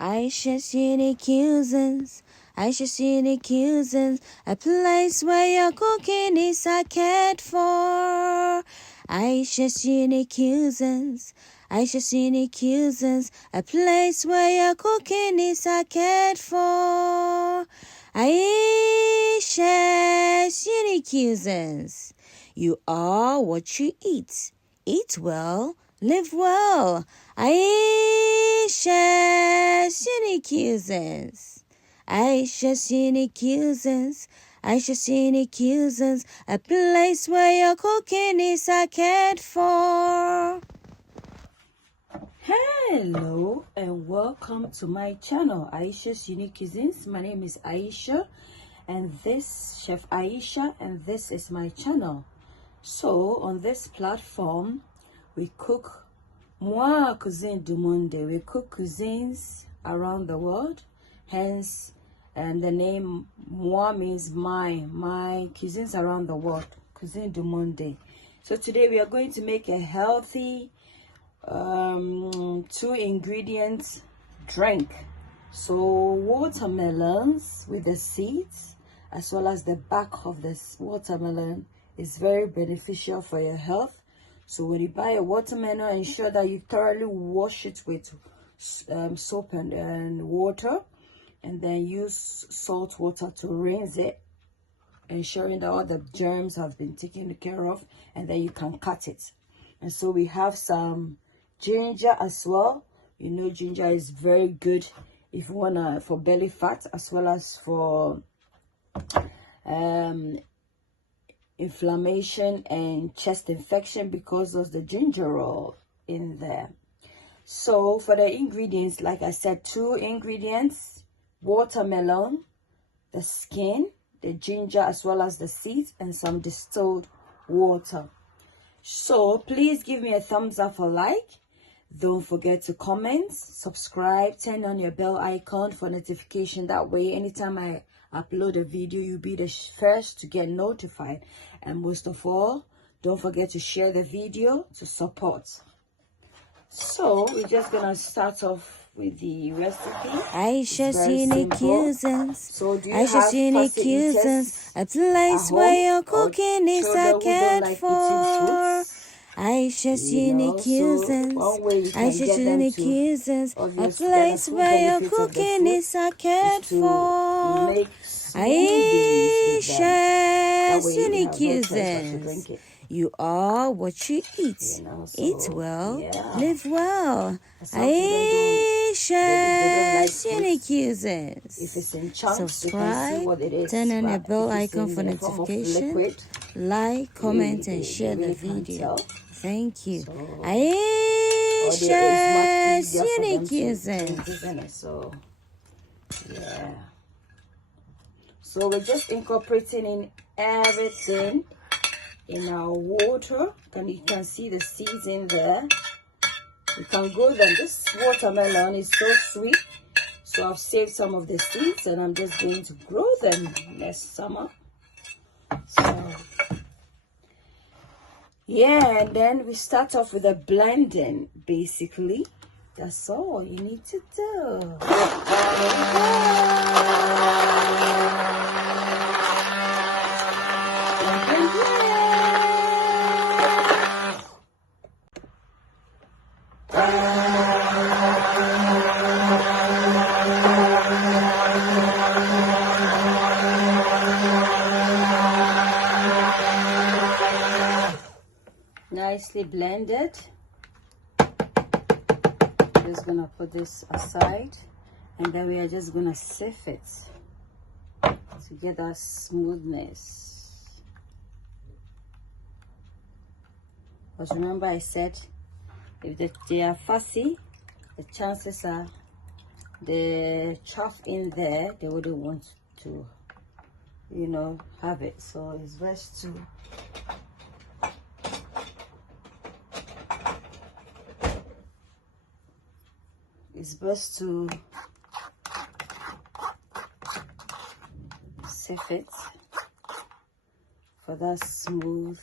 Ayesha's unique cuisines. Ayesha's unique cuisines. A place where your cooking is cared for. Ayesha's unique cuisines. Ayesha's unique cuisines. A place where your cooking is cared for. Ayesha's unique cuisines. You are what you eat. Eat well, live well. Ayesha's unique cuisines. Ayesha's unique cuisines. Ayesha's unique cuisines. A place where your cooking is cared for. Hello and welcome to my channel, Ayesha's Unique Cuisines. My name is Ayesha and this Chef Ayesha, and this is my channel. So on this platform we cook moi cuisine du monde. We cook cuisines around the world, hence and the name moi means my cuisines around the world, cuisine du monde. So today we are going to make a healthy 2 ingredients drink. So watermelons with the seeds as well as the back of this watermelon is very beneficial for your health. So when you buy a watermelon, ensure that you thoroughly wash it with soap and water, and then use salt water to rinse it, ensuring that all the germs have been taken care of, and then you can cut it. And so we have some ginger as well. You know, ginger is very good if you wanna for belly fat as well as for inflammation and chest infection, because of the gingerol in there. So for the ingredients, like I said, 2 ingredients: watermelon, the skin, the ginger as well as the seeds, and some distilled water. So please give me a thumbs up or like. Don't forget to comment, subscribe, turn on your bell icon for notification. That way anytime I upload a video, you'll be the first to get notified. And most of all, don't forget to share the video to support. So we're just gonna start off with the recipe. Ayesha's unique cuisines. So do you Ayesha's unique cuisines, a place where your cooking is cared for. Ayesha's unique cuisines. Ayesha's unique cuisines, a place where your cooking is cared for. Ayesha's unique cuisines. You are what you eat. Eat well, live well. Ayesha's unique cuisines. Subscribe, turn on your bell icon for notification, like, comment, and share the video. Thank you. Ayesha's unique cuisines. So yeah. So we're just incorporating in everything in our water, and you can see the seeds in there. You can grow them. This watermelon is so sweet, so I've saved some of the seeds and I'm just going to grow them next summer. So yeah, and then we start off with a blending. Basically, that's all you need to do. Nicely blended. Just gonna put this aside, and then we are just gonna sieve it to get that smoothness. Because remember I said, if they are fussy, the chances are the chaff in there, they wouldn't want to, you know, have it. So it's best to sieve it for that smooth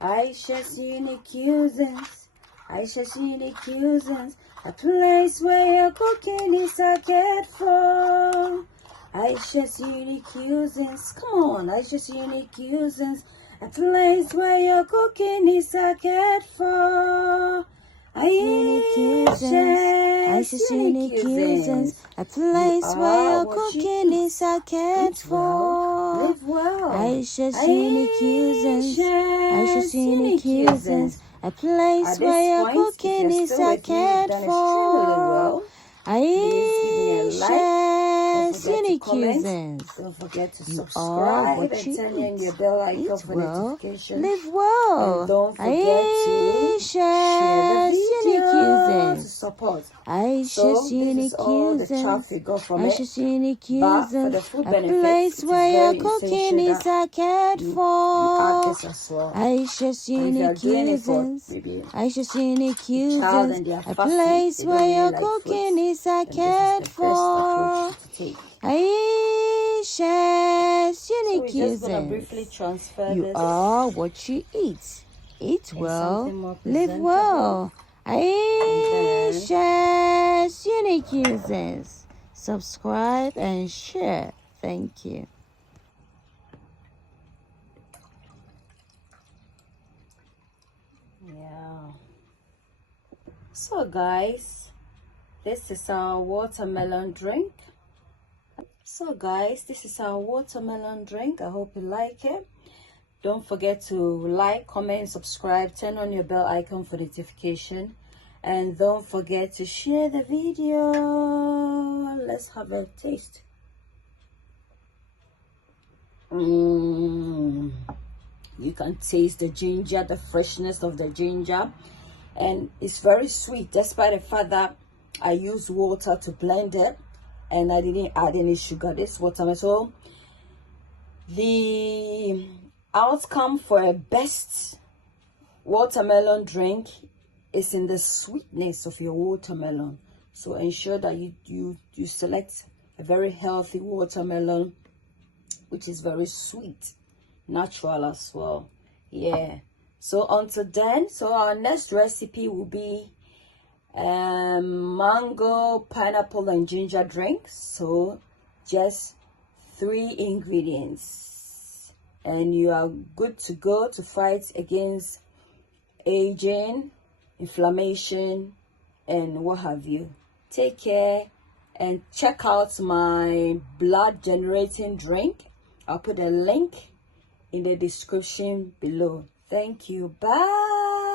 Ayesha's unique cuisines. Ayesha's unique cuisines. A place where your cooking is cared for. Ayesha's unique cuisines. Come on, Ayesha's unique cuisines. A place where your cooking is cared for. Ayesha's unique cuisines. A place where your cooking is cared for. Live well. Ayesha's unique cuisines. Ayesha's unique cuisines. A place where your cooking is cared for. Ayesha's unique cuisines. Don't forget to subscribe and turn on your bell icon for notifications. Live well. And don't forget to share the video to support. Ayesha's unique cuisines. The traffic go from Ayesha's it. unique But for cuisines. the food A benefits, place where your cooking is cared you for. add this as well. Ayesha's And if unique you're doing it for cuisines. maybe Ayesha's unique child cuisines. and they are A fasting, place they where don't your really like cooking fruits, is then cared this is the best for. approach to take. Ayesha's So unique we're just gonna briefly cuisines. transfer You this are what you eat. Eat in well, something more live presentable. well. Ayesha's unique cuisines. Subscribe and share. Thank you. Yeah. So guys, this is our watermelon drink. So guys, this is our watermelon drink. I hope you like it. Don't forget to like, comment, subscribe, turn on your bell icon for notification, and don't forget to share the video. Let's have a taste. You can taste the ginger, the freshness of the ginger, and it's very sweet despite the fact that I used water to blend it and I didn't add any sugar. This watermelon, so the outcome for a best watermelon drink is in the sweetness of your watermelon. So ensure that you select a very healthy watermelon which is very sweet, natural as well. Yeah. So until then, so our next recipe will be mango, pineapple and ginger drink. So just 3 ingredients and you are good to go to fight against aging, inflammation and what have you. Take care and check out my blood generating drink. I'll put a link in the description below. Thank you. Bye.